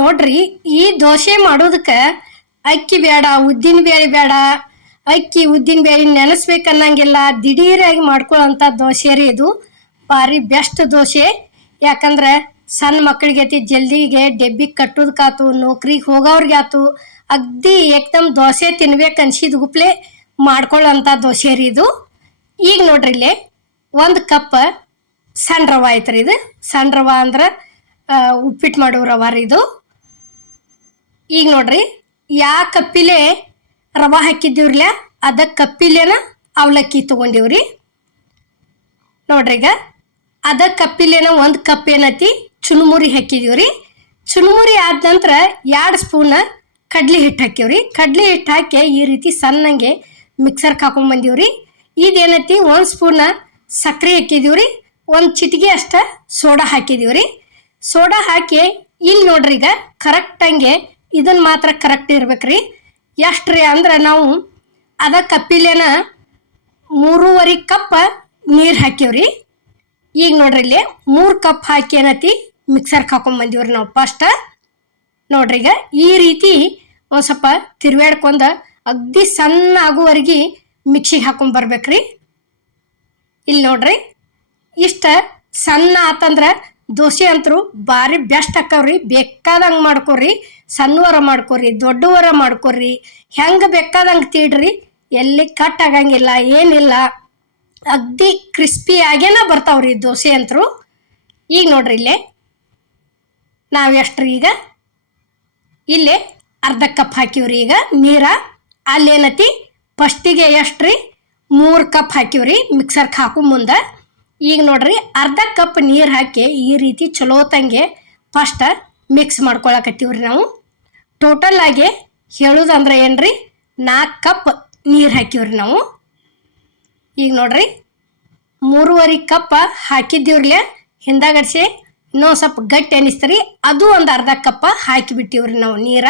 ನೋಡ್ರಿ, ಈ ದೋಸೆ ಮಾಡೋದಕ್ಕೆ ಅಕ್ಕಿ ಬೇಡ, ಉದ್ದಿನ ಬೇಳೆ ಬೇಡ. ಅಕ್ಕಿ ಉದ್ದಿನ ಬೇಳೆ ನೆನೆಸ್ಬೇಕನ್ನಂಗಿಲ್ಲ. ದಿಢೀರಾಗಿ ಮಾಡ್ಕೊಳ್ಳೋಂಥ ದೋಸೆ ರೀ ಇದು. ಭಾರಿ ಬೆಸ್ಟ್ ದೋಸೆ. ಯಾಕಂದ್ರೆ ಸಣ್ಣ ಮಕ್ಕಳಿಗೆ ಐತಿ, ಜಲ್ದಿಗೆ ಡೆಬ್ಬಿಗೆ ಕಟ್ಟೋದಕ್ಕಾತು, ನೌಕ್ರಿಗೆ ಹೋಗೋರ್ಗೆ ಆತು, ಅಗ್ದಿ ಏಕ್ದಮ್ ದೋಸೆ ತಿನ್ಬೇಕು ಅನ್ಸಿದ ಗುಪ್ಲೆ ಮಾಡ್ಕೊಳ್ಳೋಂಥ ದೋಸೆ ರೀ ಇದು. ಈಗ ನೋಡ್ರಿ ಇಲ್ಲಿ 1 ಕಪ್ ಸಣ್ಣ ರವೆ ಐತ್ರಿ. ಇದು ಸಣ್ಣ ರವೆ ಅಂದ್ರೆ ಉಪ್ಪಿಟ್ಟು ಮಾಡೋ ರವೆ ರೀ ಇದು. ಈಗ ನೋಡ್ರಿ, ಯಾ ಕಪ್ಪಿಲೆ ರವೆ ಹಾಕಿದ್ದೀವ್ರಲ್ಲ ಅದ ಕಪ್ಪಿಲೇನ ಅವಲಕ್ಕಿ ತೊಗೊಂಡಿವ್ರಿ. ನೋಡ್ರಿ, ಈಗ ಅದ ಕಪ್ಪಿಲೇನ 1 ಕಪ್ ಏನೈತಿ ಚುನ್ಮುರಿ ಹಾಕಿದೀವ್ರಿ. ಚುನ್ಮುರಿ ಆದ ನಂತರ 2 ಸ್ಪೂನ್ ಕಡ್ಲಿ ಹಿಟ್ಟು ಹಾಕಿವ್ರಿ. ಕಡ್ಲಿ ಹಿಟ್ಟು ಹಾಕಿ ಈ ರೀತಿ ಸಣ್ಣಂಗೆ ಮಿಕ್ಸರ್ಗೆ ಹಾಕೊಂಡ್ಬಂದೀವ್ರಿ. ಇದೇನೈತಿ 1 ಸ್ಪೂನ್ ಸಕ್ಕರೆ ಹಾಕಿದೀವ್ರಿ. 1 ಚಿಟಿಕೆ ಅಷ್ಟ ಸೋಡಾ ಹಾಕಿದೀವ್ರಿ. ಸೋಡಾ ಹಾಕಿ ಇಲ್ಲಿ ನೋಡ್ರಿ, ಈಗ ಕರೆಕ್ಟಂಗೆ ಇದನ್ನ ಮಾತ್ರ ಕರೆಕ್ಟ್ ಇರ್ಬೇಕ್ರಿ. ಎಷ್ಟ್ರಿ ಅಂದ್ರೆ ನಾವು ಅದ ಕಪ್ಪಿಲೇನ 3.5 ಕಪ್ ನೀರು ಹಾಕಿವ್ರಿ. ಈಗ ನೋಡ್ರಿ, ಇಲ್ಲಿ 3 ಕಪ್ ಹಾಕಿ ಏನೈತಿ ಮಿಕ್ಸರ್ಗೆ ಹಾಕೊಂಡ್ಬಂದೀವ್ರಿ ನಾವು ಫಸ್ಟ್. ನೋಡ್ರಿ, ಈಗ ಈ ರೀತಿ ಒಂದು ಸ್ವಲ್ಪ ತಿರ್ವ್ಯಾಡ್ಕೊಂಡ ಅಗ್ದಿ ಸಣ್ಣ ಆಗುವರೆಗೆ ಮಿಕ್ಸಿಗೆ ಹಾಕೊಂಡ್ಬರ್ಬೇಕ್ರಿ. ಇಲ್ಲಿ ನೋಡ್ರಿ, ಇಷ್ಟ ಸಣ್ಣ ಆತಂದ್ರೆ ದೋಸೆ ಅಂತರೂ ಭಾರಿ ಬೆಸ್ಟ್ ಆಕ್ಕವ್ರಿ. ಬೇಕಾದಂಗೆ ಮಾಡ್ಕೊರಿ, ಸಣ್ಣವರ ಮಾಡ್ಕೊರಿ, ದೊಡ್ಡವರ ಮಾಡ್ಕೊರಿ, ಹೆಂಗೆ ಬೇಕಾದಂಗೆ ತೀಡ್ರಿ. ಎಲ್ಲಿ ಕಟ್ ಆಗಂಗಿಲ್ಲ, ಏನಿಲ್ಲ, ಅಗ್ದಿ ಕ್ರಿಸ್ಪಿ ಆಗೇನ ಬರ್ತಾವ್ರಿ ದೋಸೆ ಅಂತರೂ. ಈಗ ನೋಡ್ರಿ, ಇಲ್ಲೇ ನಾವು ಎಷ್ಟ್ರಿ, ಈಗ ಇಲ್ಲಿ ಅರ್ಧ ಕಪ್ ಹಾಕಿವ್ರಿ ಈಗ ನೀರ. ಅಲ್ಲೇನತಿ ಫಸ್ಟಿಗೆ ಎಷ್ಟ್ರಿ 3 ಕಪ್ ಹಾಕಿವ್ರಿ ಮಿಕ್ಸರ್ಗೆ ಹಾಕೋ ಮುಂದೆ. ಈಗ ನೋಡ್ರಿ, ಅರ್ಧ ಕಪ್ ನೀರು ಹಾಕಿ ಈ ರೀತಿ ಚಲೋ ತಂಗೆ ಫಸ್ಟ್ ಮಿಕ್ಸ್ ಮಾಡ್ಕೊಳಕತ್ತೀವ್ರಿ ನಾವು. ಟೋಟಲ್ ಆಗಿ ಹೇಳೋದಂದ್ರೆ ಏನ್ರಿ 4 ಕಪ್ ನೀರು ಹಾಕಿವ್ರಿ ನಾವು. ಈಗ ನೋಡ್ರಿ, 3.5 ಕಪ್ ಹಾಕಿದ್ದೀವ್ರಲೆ ಹಿಂದಾಗಡ್ಸಿ ಇನ್ನೊಂದು ಸ್ವಲ್ಪ ಗಟ್ಟಿ ಅನಿಸ್ತೀರಿ, ಅದು ಒಂದು ಅರ್ಧ ಕಪ್ ಹಾಕಿಬಿಟ್ಟಿವ್ರಿ ನಾವು ನೀರ.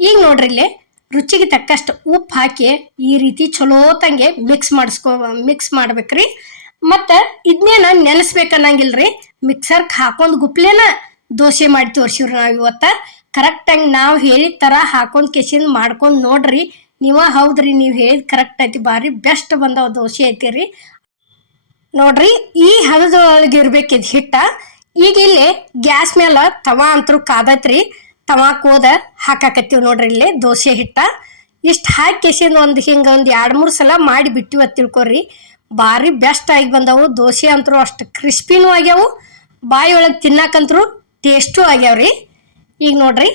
ಈಗ ನೋಡ್ರಿ, ಇಲ್ಲಿ ರುಚಿಗೆ ತಕ್ಕಷ್ಟು ಉಪ್ಪು ಹಾಕಿ ಈ ರೀತಿ ಚಲೋ ತಂಗೆ ಮಿಕ್ಸ್ ಮಾಡ್ಬೇಕ್ರಿ. ಮತ್ತು ಇದನ್ನೇನ ನೆನೆಸ್ಬೇಕನ್ನಂಗಿಲ್ರಿ, ಮಿಕ್ಸರ್ಗೆ ಹಾಕೊಂಡು ಗುಪ್ಲೇನ ದೋಸೆ ಮಾಡಿ ತೋರಿಸಿವ್ರಿ ನಾವು ಇವತ್ತು. ಕರೆಕ್ಟಾಗಿ ನಾವು ಹೇಳಿದ ಥರ ಹಾಕೊಂಡು ಕೆಸಿಂದ ಮಾಡ್ಕೊಂಡು ನೋಡ್ರಿ. ನೀವು ಹೌದ್ರಿ, ನೀವು ಹೇಳಿದ ಕರೆಕ್ಟ್ ಐತಿ, ಭಾರಿ ಬೆಸ್ಟ್ ಬಂದವ ದೋಸೆ ಐತಿ ರೀ. ನೋಡ್ರಿ, ಈ ಹದದೊಳಗೆ ಇರ್ಬೇಕಿದ್ ಹಿಟ್ಟ. ಈಗ ಇಲ್ಲಿ ಗ್ಯಾಸ್ ಮೇಲೆ ತವಾ ಅಂತರೂ ಕಾದತ್ರಿ. ತವಾಕ್ ಹೋದ ಹಾಕಾಕತ್ತೀವಿ ನೋಡ್ರಿ ಇಲ್ಲಿ ದೋಸೆ ಹಿಟ್ಟ. ಇಷ್ಟು ಹಾಕಿ ಕೆಸಿಂದ ಒಂದು ಹಿಂಗೆ ಒಂದು 2-3 ಸಲ ಮಾಡಿ ಬಿಟ್ಟಿವ ತಿಳ್ಕೊರಿ. ಭಾರಿ ಬೆಸ್ಟ್ ಆಗಿ ಬಂದವು ದೋಸೆ ಅಂತರೂ. ಅಷ್ಟು ಕ್ರಿಸ್ಪಿನೂ ಆಗ್ಯಾವು, ಬಾಯಿ ಒಳಗೆ ತಿನ್ನಾಕಂತರೂ ಟೇಸ್ಟೂ ಆಗ್ಯಾವ್ರಿ. ಈಗ ನೋಡ್ರಿ,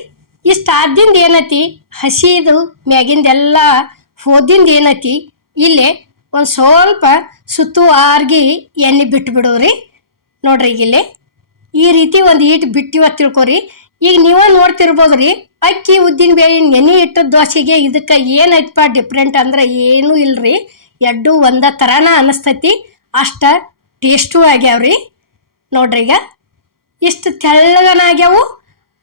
ಇಷ್ಟು ಆದಿಂದ ಏನೈತಿ ಹಸಿದು ಮ್ಯಾಗಿಂದೆಲ್ಲ ಹೋದಿಂದ ಏನೈತಿ ಇಲ್ಲೇ ಒಂದು ಸ್ವಲ್ಪ ಸುತ್ತು ಆರ್ಗಿ ಎಣ್ಣೆ ಬಿಟ್ಟು ಬಿಡೋರಿ. ನೋಡ್ರಿ, ಈಗ ಇಲ್ಲಿ ಈ ರೀತಿ ಒಂದು ಈಟ್ ಬಿಟ್ಟಿವ ತಿಳ್ಕೊರಿ. ಈಗ ನೀವ ನೋಡ್ತಿರ್ಬೋದ್ರಿ, ಅಕ್ಕಿ ಉದ್ದಿನ ಬೇಳೆ ನೆನೆ ಇಟ್ಟ ದೋಸೆಗೆ ಇದಕ್ಕೆ ಏನೈತಪ್ಪ ಡಿಫ್ರೆಂಟ್ ಅಂದ್ರೆ ಏನೂ ಇಲ್ರಿ. ಎರಡು ಒಂದ ಥರನ ಅನಿಸ್ತೈತಿ, ಅಷ್ಟ ಟೇಸ್ಟೂ ಆಗ್ಯಾವ್ರಿ. ನೋಡ್ರಿ, ಈಗ ಇಷ್ಟು ತೆಳ್ಳಗನಾಗ್ಯಾವು,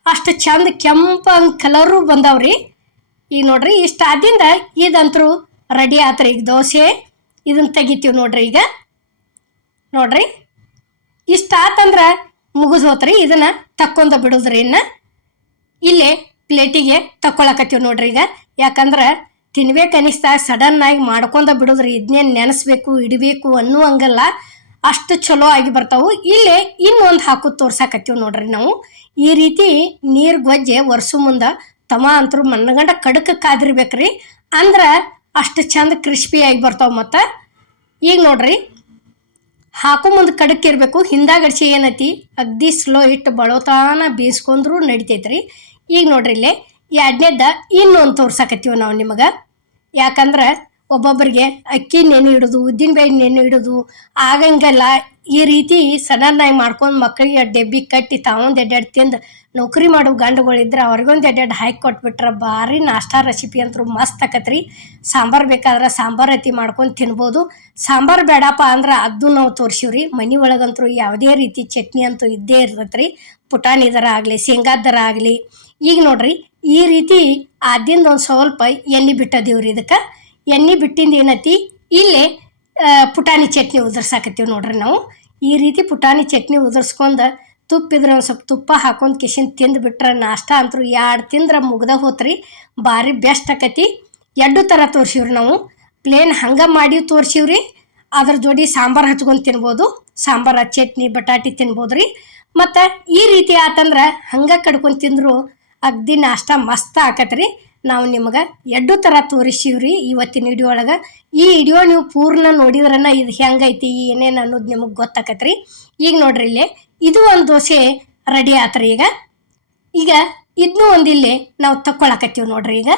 ಅಷ್ಟು ಚಂದ ಕೆಂಪಂಗೆ ಕಲರು ಬಂದಾವ್ರಿ. ಈಗ ನೋಡ್ರಿ, ಇಷ್ಟು ಆದಿಂದ ಇದಂತರೂ ರೆಡಿ ಆತ್ರಿ ಈಗ ದೋಸೆ. ಇದನ್ನ ತೆಗಿತೀವಿ ನೋಡ್ರಿ. ಈಗ ನೋಡ್ರಿ, ಇಷ್ಟ ಆತಂದ್ರೆ ಮುಗಿದು ಹೋತ್ರಿ. ಇದನ್ನ ತಕ್ಕೊಂಡ ಬಿಡೋದ್ರಿ. ಇನ್ನು ಇಲ್ಲೇ ಪ್ಲೇಟಿಗೆ ತಕ್ಕೊಳಕತ್ತೀವಿ ನೋಡ್ರಿ. ಈಗ ಯಾಕಂದ್ರೆ ತಿನ್ಬೇಕು ಅನಿಸ್ತಾ ಸಡನ್ನಾಗಿ ಮಾಡ್ಕೊಂಡ ಬಿಡೋದ್ರಿ. ಇದನ್ನೇನು ನೆನೆಸ್ಬೇಕು ಇಡಬೇಕು ಅನ್ನುವಂಗಲ್ಲ, ಅಷ್ಟು ಚಲೋ ಆಗಿ ಬರ್ತಾವು. ಇಲ್ಲೇ ಇನ್ನೊಂದು ಹಾಕೋದು ತೋರ್ಸಾಕತ್ತೀವಿ ನೋಡ್ರಿ ನಾವು. ಈ ರೀತಿ ನೀರು ಗೊಜ್ಜೆ ಒರೆಸು ಮುಂದೆ ತಮ ಅಂತರೂ ಮಣ್ಣಗಂಡ ಕಡಕ ಕಾದಿರ್ಬೇಕ್ರಿ. ಅಂದ್ರೆ ಅಷ್ಟು ಚಂದ ಕ್ರಿಸ್ಪಿಯಾಗಿ ಬರ್ತಾವೆ. ಮತ್ತು ಈಗ ನೋಡ್ರಿ, ಹಾಕೋ ಮುಂದೆ ಕಡಕ್ ಇರಬೇಕು. ಹಿಂದಾಗಡ್ಸಿ ಏನೈತಿ ಅಗ್ದಿ ಸ್ಲೋ ಇಟ್ಟು ಬಳೋತಾನ ಬೇಯಿಸ್ಕೊಂಡ್ರೂ ನಡಿತೈತ್ರಿ. ಈಗ ನೋಡ್ರಿ, ಇಲ್ಲೇ ಎರಡನೇದ ಇನ್ನೊಂದು ತೋರ್ಸಾಕತ್ತೀವಿ ನಾವು ನಿಮಗೆ. ಯಾಕಂದ್ರೆ ಒಬ್ಬೊಬ್ಬರಿಗೆ ಅಕ್ಕಿ ನೆನೆ ಇಡೋದು, ಉದ್ದಿನ ಬೇಳೆ ನೆನೆ ಇಡೋದು ಆಗಂಗೆಲ್ಲ. ಈ ರೀತಿ ಸಡನ್ನಾಗಿ ಮಾಡ್ಕೊಂಡು ಮಕ್ಕಳಿಗೆ ಡೆಬ್ಬಿ ಕಟ್ಟಿ ತಾವೊಂದು ಎಡ್ಡೆಡ್ ತಿಂದು ನೌಕರಿ ಮಾಡೋ ಗಂಡುಗಳಿದ್ರೆ ಅವ್ರಿಗೊಂದು ಎಡ್ಡೆಡ್ ಹಾಕಿ ಕೊಟ್ಬಿಟ್ರೆ ಭಾರಿ ನಾಷ್ಟಾ ರೆಸಿಪಿ ಅಂತೂ ಮಸ್ತ್ ಆಕತ್ರಿ. ಸಾಂಬಾರು ಬೇಕಾದ್ರೆ ಸಾಂಬಾರು ಐತಿ ಮಾಡ್ಕೊಂಡು ತಿನ್ಬೋದು. ಸಾಂಬಾರು ಬೇಡಪ್ಪ ಅಂದ್ರೆ ಅದು ನಾವು ತೋರಿಸಿವ್ರಿ. ಮನೆ ಒಳಗಂತೂ ಯಾವುದೇ ರೀತಿ ಚಟ್ನಿ ಅಂತೂ ಇದ್ದೇ ಇರ್ತೈತ್ರಿ. ಪುಟಾಣಿ ದರ ಆಗಲಿ, ಶೇಂಗಾದ ದರ ಆಗಲಿ. ಈಗ ನೋಡ್ರಿ, ಈ ರೀತಿ ಆದಿಂದ ಒಂದು ಸ್ವಲ್ಪ ಎಣ್ಣೆ ಬಿಟ್ಟದೀವ್ರಿ. ಇದಕ್ಕೆ ಎಣ್ಣೆ ಬಿಟ್ಟಿಂದ ಏನೈತಿ ಇಲ್ಲೇ ಪುಟಾಣಿ ಚಟ್ನಿ ಉದುರ್ಸಾಕತ್ತೀವಿ ನೋಡ್ರಿ ನಾವು. ಈ ರೀತಿ ಪುಟಾಣಿ ಚಟ್ನಿ ಉದುರ್ಸ್ಕೊಂಡು ತುಪ್ಪ ಇದ್ರೆ ಒಂದು ಸ್ವಲ್ಪ ತುಪ್ಪ ಹಾಕೊಂಡು ಕಿಶಿನ್ ತಿಂದುಬಿಟ್ರೆ ನಾಷ್ಟ ಅಂತೂ 2 ತಿಂದ್ರೆ ಮುಗ್ದ ಹೋತ್ರಿ. ಭಾರಿ ಬೆಸ್ಟ್ ಆಕತಿ. 2 ಥರ ತೋರಿಸಿವ್ರಿ ನಾವು. ಪ್ಲೇನ್ ಹಂಗೆ ಮಾಡಿ ತೋರಿಸಿವ್ರಿ. ಅದ್ರ ಜೋಡಿ ಸಾಂಬಾರು ಹಚ್ಕೊಂಡು ತಿನ್ಬೋದು. ಸಾಂಬಾರು ಚಟ್ನಿ ಬಟಾಟಿ ತಿನ್ಬೋದು ರೀ. ಮತ್ತು ಈ ರೀತಿ ಆತಂದ್ರೆ ಹಂಗೆ ಕಡ್ಕೊಂಡು ತಿಂದರು ಅಗ್ದಿ ನಾಷ್ಟ ಮಸ್ತ್ ಆಕತ್ರಿ. ನಾವು ನಿಮ್ಗೆ 2 ಥರ ತೋರಿಸಿವ್ರಿ ಇವತ್ತಿನ ವಿಡಿಯೋ ಒಳಗೆ. ಈ ವಿಡಿಯೋ ನೀವು ಪೂರ್ಣ ನೋಡಿದ್ರನ್ನ ಇದು ಹೆಂಗೈತಿ ಏನೇನು ಅನ್ನೋದು ನಿಮಗೆ ಗೊತ್ತಾಕತ್ರಿ. ಈಗ ನೋಡ್ರಿ ಇಲ್ಲಿ ಇದು ಒಂದು ದೋಸೆ ರೆಡಿ ಆತ್ರಿ. ಈಗ ಇದನ್ನೂ ಒಂದಿಲ್ಲಿ ನಾವು ತಕ್ಕೊಳಕತ್ತೀವಿ ನೋಡ್ರಿ. ಈಗ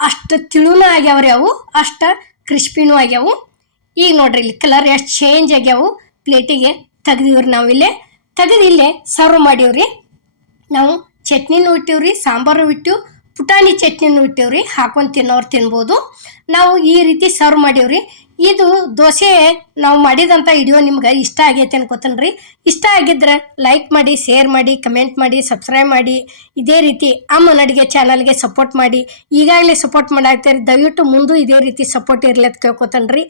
ಅಷ್ಟು ತಿಳುನೂ ಆಗ್ಯಾವ್ರಿ ಅವು, ಅಷ್ಟು ಕ್ರಿಸ್ಪಿನೂ ಆಗ್ಯಾವು. ಈಗ ನೋಡ್ರಿ ಇಲ್ಲಿ ಕಲರ್ ಎಷ್ಟು ಚೇಂಜ್ ಆಗ್ಯಾವು. ಪ್ಲೇಟಿಗೆ ತೆಗ್ದಿವ್ರಿ ನಾವಿಲ್ಲೇ ತೆಗೆದು ಇಲ್ಲೇ ಸರ್ವ್ ಮಾಡೀವ್ರಿ. ನಾವು ಚಟ್ನಿನೂ ಇಟ್ಟಿವ್ರಿ, ಸಾಂಬಾರು ಇಟ್ಟು ಪುಟಾಣಿ ಚಟ್ನಿನೂ ಇಟ್ಟಿವ್ರಿ. ಹಾಕೊಂಡು ತಿನ್ನೋರು ತಿನ್ಬೋದು. ನಾವು ಈ ರೀತಿ ಸರ್ವ್ ಮಾಡೀವ್ರಿ. ಇದು ದೋಸೆ ನಾವು ಮಾಡಿದಂಥ ವಿಡಿಯೋ ನಿಮ್ಗೆ ಇಷ್ಟ ಆಗೈತೆ ಅನ್ಕೋತೇನೆ ರೀ. ಇಷ್ಟ ಆಗಿದ್ರೆ ಲೈಕ್ ಮಾಡಿ, ಶೇರ್ ಮಾಡಿ, ಕಮೆಂಟ್ ಮಾಡಿ, ಸಬ್ಸ್ಕ್ರೈಬ್ ಮಾಡಿ. ಇದೇ ರೀತಿ ಅಮ್ಮನ ಅಡುಗೆ ಚಾನಲ್ಗೆ ಸಪೋರ್ಟ್ ಮಾಡಿ. ಈಗಾಗಲೇ ಸಪೋರ್ಟ್ ಮಾಡಾಕ್ತೀರಿ, ದಯವಿಟ್ಟು ಮುಂದೆ ಇದೇ ರೀತಿ ಸಪೋರ್ಟ್ ಇರ್ಲಿ ಅಂತ ಕೇಳ್ಕೊತೇನೆ ರೀ.